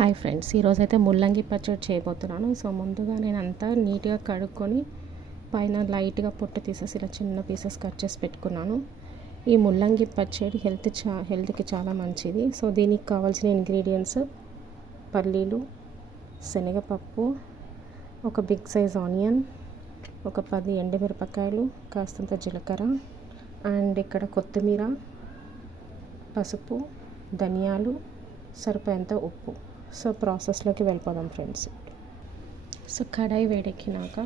Hi friends, ఈరోజైతే ముల్లంగి పచ్చడి చేయబోతున్నాను. సో ముందుగా నేను అంతా నీట్గా కడుక్కొని పైన లైట్గా పొట్టు తీసేసి ఇలా చిన్న పీసెస్ కట్ చేసి పెట్టుకున్నాను. ఈ ముల్లంగి పచ్చడి హెల్త్కి చాలా మంచిది. సో దీనికి కావాల్సిన ఇంగ్రీడియంట్స్ పల్లీలు, శనగపప్పు, ఒక బిగ్ సైజ్ ఆనియన్, ఒక 10 ఎండుమిరపకాయలు, కాస్తంత జీలకర్ర అండ్ ఇక్కడ కొత్తిమీర, పసుపు, ధనియాలు, సరిపోయేంత ఉప్పు. సో ప్రాసెస్లోకి వెళ్ళిపోదాం ఫ్రెండ్స్. సో కడాయి వేడెక్కినాక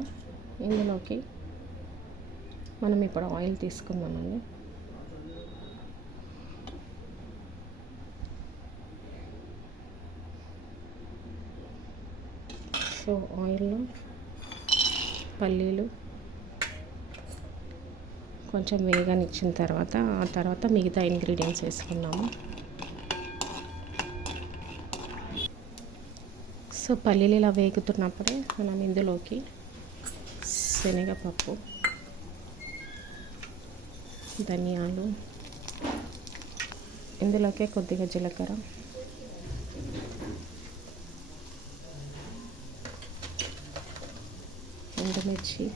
ఇందులోకి మనం ఇప్పుడు ఆయిల్ తీసుకుందామండి. సో ఆయిల్లో పల్లీలు కొంచెం వేగనిచ్చిన తర్వాత మిగతా ఇంగ్రీడియంట్స్ వేసుకున్నాము. సో పల్లీలు ఇలా వేగుతున్నప్పుడే మనం ఇందులోకి శనగపప్పు, ధనియాలు, ఇందులోకే కొద్దిగా జీలకర్ర, ఎండుమిర్చి,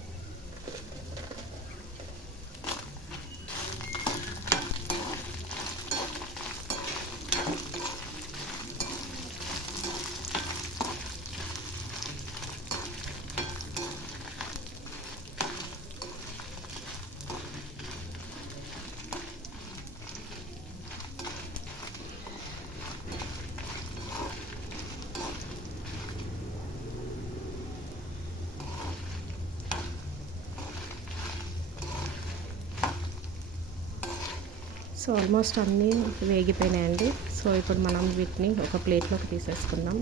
సో ఆల్మోస్ట్ అన్నీ వేగిపోయినాయండి. సో ఇప్పుడు మనం వీటిని ఒక ప్లేట్లోకి తీసేసుకుందాం.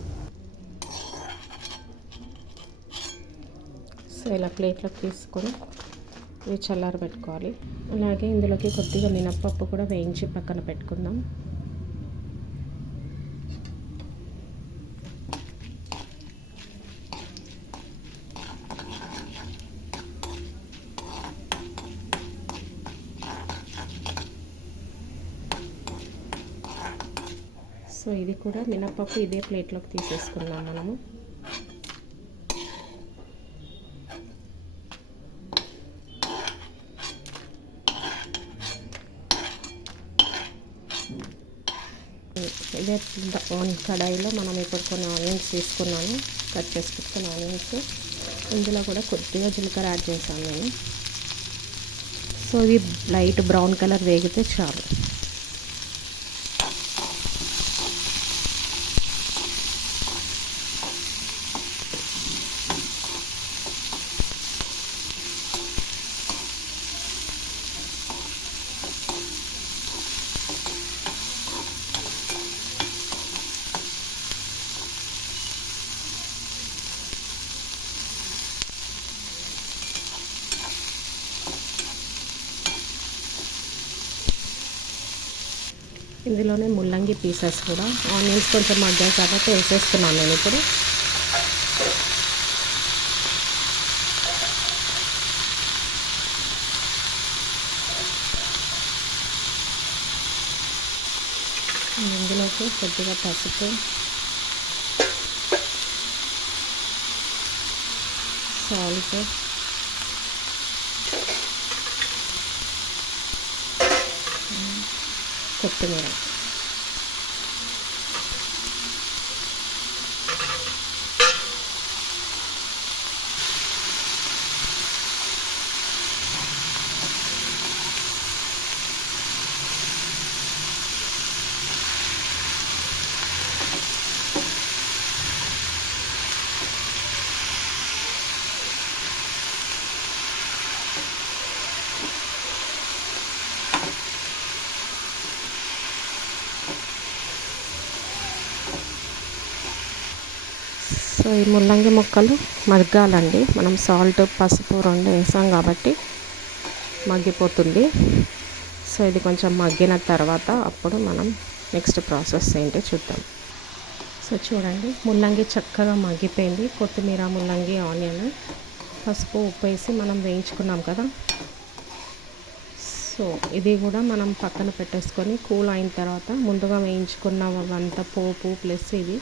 సో ఇలా ప్లేట్లోకి తీసుకొని ఇవి చల్లారబెట్టుకోవాలి. అలాగే ఇందులోకి కొద్దిగా మినప్పప్పు కూడా వేయించి పక్కన పెట్టుకుందాం. సో ఇది కూడా మినప్పప్పు ఇదే ప్లేట్లోకి తీసేసుకుందాం మనము. ఇదే కడాయిలో మనం ఇప్పుడు కొన్ని ఆనియన్స్ తీసుకున్నాను, కట్ చేసి పెట్టుకున్న ఆనియన్స్. ఇందులో కూడా కొద్దిగా జీలకర్ర యాడ్ చేశాను నేను. సో ఇవి లైట్ బ్రౌన్ కలర్ వేగితే చాలు. ఇందులోనే ముల్లంగి పీసెస్ కూడా ఆనియన్స్ కొంచెం మగ్గాయి కాబట్టి వేసేస్తున్నాను నేను ఇప్పుడు. ఇందులోకి కొద్దిగా పసుపు, సాల్ట్, కొత్తిమీర. సో ఈ ముల్లంగి ముక్కలు మగ్గాలండి. మనం సాల్ట్, పసుపు 2 వేసాం కాబట్టి మగ్గిపోతుంది. సో ఇది కొంచెం మగ్గిన తర్వాత అప్పుడు మనం నెక్స్ట్ ప్రాసెస్ ఏంటో చూద్దాం. సో చూడండి, ముల్లంగి చక్కగా మగ్గిపోయింది. కొత్తిమీర, ముల్లంగి, ఆనియన్, పసుపు, ఉప్పు వేసి మనం వేయించుకున్నాం కదా. సో ఇది కూడా మనం పక్కన పెట్టేసుకొని కూల్ అయిన తర్వాత ముందుగా వేయించుకున్నవంతా పోపు ప్లస్ ఇది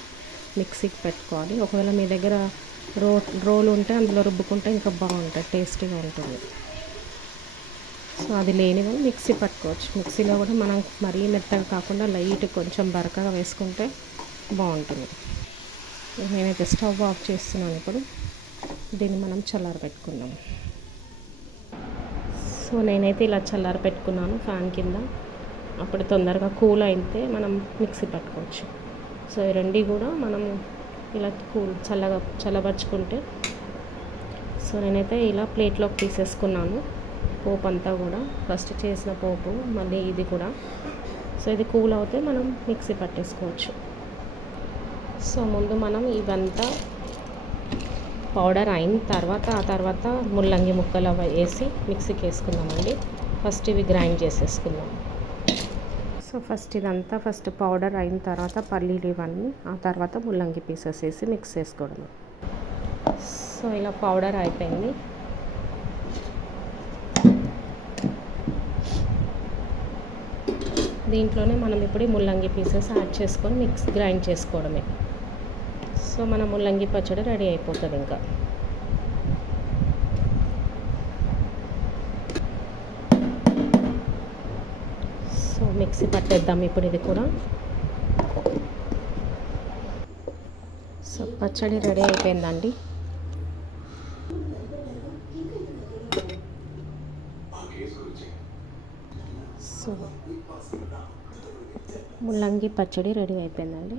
మిక్సీకి పెట్టుకోవాలి. ఒకవేళ మీ దగ్గర రోలు ఉంటే అందులో రుబ్బుకుంటే ఇంకా బాగుంటుంది, టేస్టీగా ఉంటుంది. సో అది లేని వాళ్ళు మిక్సీ పట్టుకోవచ్చు. మిక్సీలో కూడా మనం మరీ మెత్తగా కాకుండా లైట్ కొంచెం బరకగా వేసుకుంటే బాగుంటుంది. నేనైతే స్టవ్ ఆఫ్ చేస్తున్నాను. ఇప్పుడు దీన్ని మనం చల్లారబెట్టుకుందాం. సో నేనైతే ఇలా చల్లారబెట్టుకున్నాను ఫ్యాన్ కింద. అప్పుడు తొందరగా కూల్ అయితే మనం మిక్సీ పట్టుకోవచ్చు. సో ఈ రెండు కూడా మనం ఇలా చల్లబరుచుకుంటే. సో నేనైతే ఇలా ప్లేట్లోకి తీసేసుకున్నాను పోపు అంతా కూడా. ఫస్ట్ చేసిన పోపు మళ్ళీ ఇది కూడా. సో ఇది కూల్ అవుతే మనం మిక్సీ పట్టేసుకోవచ్చు. సో ముందు మనం ఇవంతా పౌడర్ అయిన తర్వాత ఆ తర్వాత ముల్లంగి ముక్కలు వేసి మిక్సీకి వేసుకుందామండి. ఫస్ట్ ఇవి గ్రైండ్ చేసేసుకుందాం. సో ఫస్ట్ పౌడర్ అయిన తర్వాత పల్లీలు ఇవన్నీ, ఆ తర్వాత ముల్లంగి పీసెస్ వేసి మిక్స్ చేసుకోవడం. సో ఇలా పౌడర్ అయిపోయింది. దీంట్లోనే మనం ఇప్పుడు ముల్లంగి పీసెస్ యాడ్ చేసుకొని గ్రైండ్ చేసుకోవడమే. సో మన ముల్లంగి పచ్చడి రెడీ అయిపోతుంది. ఇంకా సో మిక్సీ పట్టేద్దాం ఇప్పుడు ఇది కూడా. సో పచ్చడి రెడీ అయిపోయిందండి. సో ముల్లంగి పచ్చడి రెడీ అయిపోయిందండి.